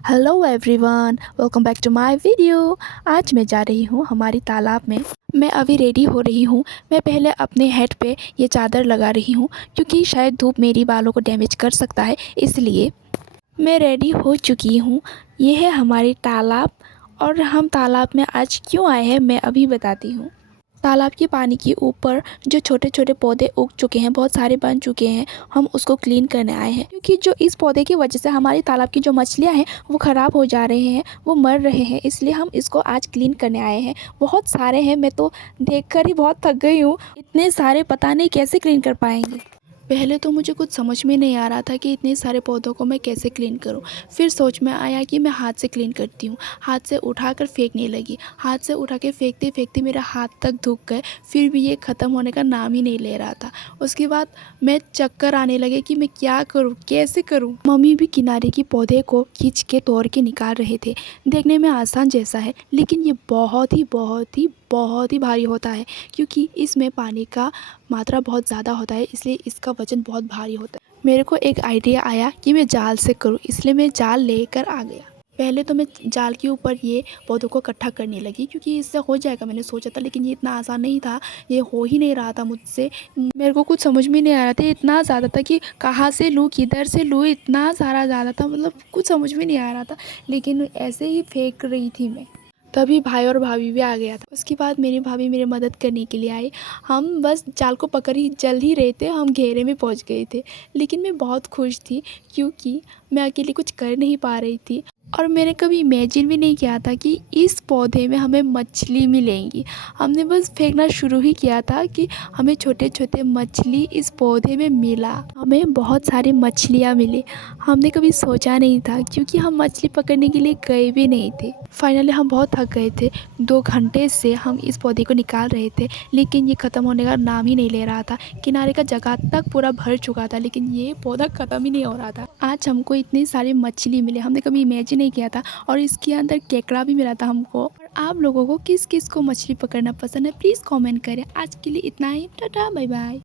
Hello everyone, welcome back to my video. आज मैं जा रही हूँ हमारी तालाब में। मैं अभी रेडी हो रही हूँ। मैं पहले अपने हेड पे ये चादर लगा रही हूँ क्योंकि शायद धूप मेरी बालों को डैमेज कर सकता है, इसलिए मैं रेडी हो चुकी हूँ। ये है हमारी तालाब और हम तालाब में आज क्यों आए हैं मैं अभी बताती हूँ। तालाब के पानी के ऊपर जो छोटे छोटे पौधे उग चुके हैं, बहुत सारे बन चुके हैं, हम उसको क्लीन करने आए हैं क्योंकि जो इस पौधे की वजह से हमारी तालाब की जो मछलियां हैं वो ख़राब हो जा रहे हैं, वो मर रहे हैं, इसलिए हम इसको आज क्लीन करने आए हैं। बहुत सारे हैं, मैं तो देखकर ही बहुत थक गई हूँ। इतने सारे पता नहीं कैसे क्लीन कर पाएंगे। पहले तो मुझे कुछ समझ में नहीं आ रहा था कि इतने सारे पौधों को मैं कैसे क्लीन करूं। फिर सोच में आया कि मैं हाथ से क्लीन करती हूं। हाथ से उठाकर फेंकने लगी। हाथ से उठा के फेंकते फेंकते मेरा हाथ तक धुक गए, फिर भी ये ख़त्म होने का नाम ही नहीं ले रहा था। उसके बाद मैं चक्कर आने लगे कि मैं क्या करूँ, कैसे करूँ। मम्मी भी किनारे की पौधे को खींच के तोड़ के निकाल रहे थे। देखने में आसान जैसा है, लेकिन ये बहुत ही भारी होता है क्योंकि इसमें पानी का मात्रा बहुत ज़्यादा होता है, इसलिए इसका वज़न बहुत भारी होता है। मेरे को एक आइडिया आया कि मैं जाल से करूं, इसलिए मैं जाल लेकर आ गया। पहले तो मैं जाल के ऊपर ये पौधों को इकट्ठा करने लगी क्योंकि इससे हो जाएगा मैंने सोचा था, लेकिन ये इतना आसान नहीं था। ये हो ही नहीं रहा था मुझसे। मेरे को कुछ समझ में नहीं आ रहा था, इतना ज़्यादा था कि कहाँ से लूँ, किधर से लूँ, इतना सारा ज़्यादा था, मतलब कुछ समझ में नहीं आ रहा था। लेकिन ऐसे ही फेंक रही थी मैं, तभी भाई और भाभी भी आ गया था। उसके बाद मेरी भाभी मेरी मदद करने के लिए आई। हम बस जाल को पकड़ ही चल ही रहे थे, हम घेरे में पहुंच गए थे। लेकिन मैं बहुत खुश थी क्योंकि मैं अकेली कुछ कर नहीं पा रही थी और मैंने कभी इमेजिन भी नहीं किया था कि इस पौधे में हमें मछली मिलेंगी। हमने बस फेंकना शुरू ही किया था कि हमें छोटे छोटे मछली इस पौधे में मिला। हमें बहुत सारी मछलियाँ मिली। हमने कभी सोचा नहीं था क्योंकि हम मछली पकड़ने के लिए गए भी नहीं थे। फाइनली हम बहुत थक गए थे। 2 घंटे से हम इस पौधे को निकाल रहे थे, लेकिन ये ख़त्म होने का नाम ही नहीं ले रहा था। किनारे का जगह तक पूरा भर चुका था, लेकिन ये पौधा ख़त्म ही नहीं हो रहा था। आज हमको इतनी सारी मछली मिले, हमने कभी इमेजिन नहीं किया था, और इसके अंदर केकड़ा भी मिला था हमको। और आप लोगों को किस किस को मछली पकड़ना पसंद है, प्लीज़ कमेंट करें। आज के लिए इतना ही। Tata, bye bye.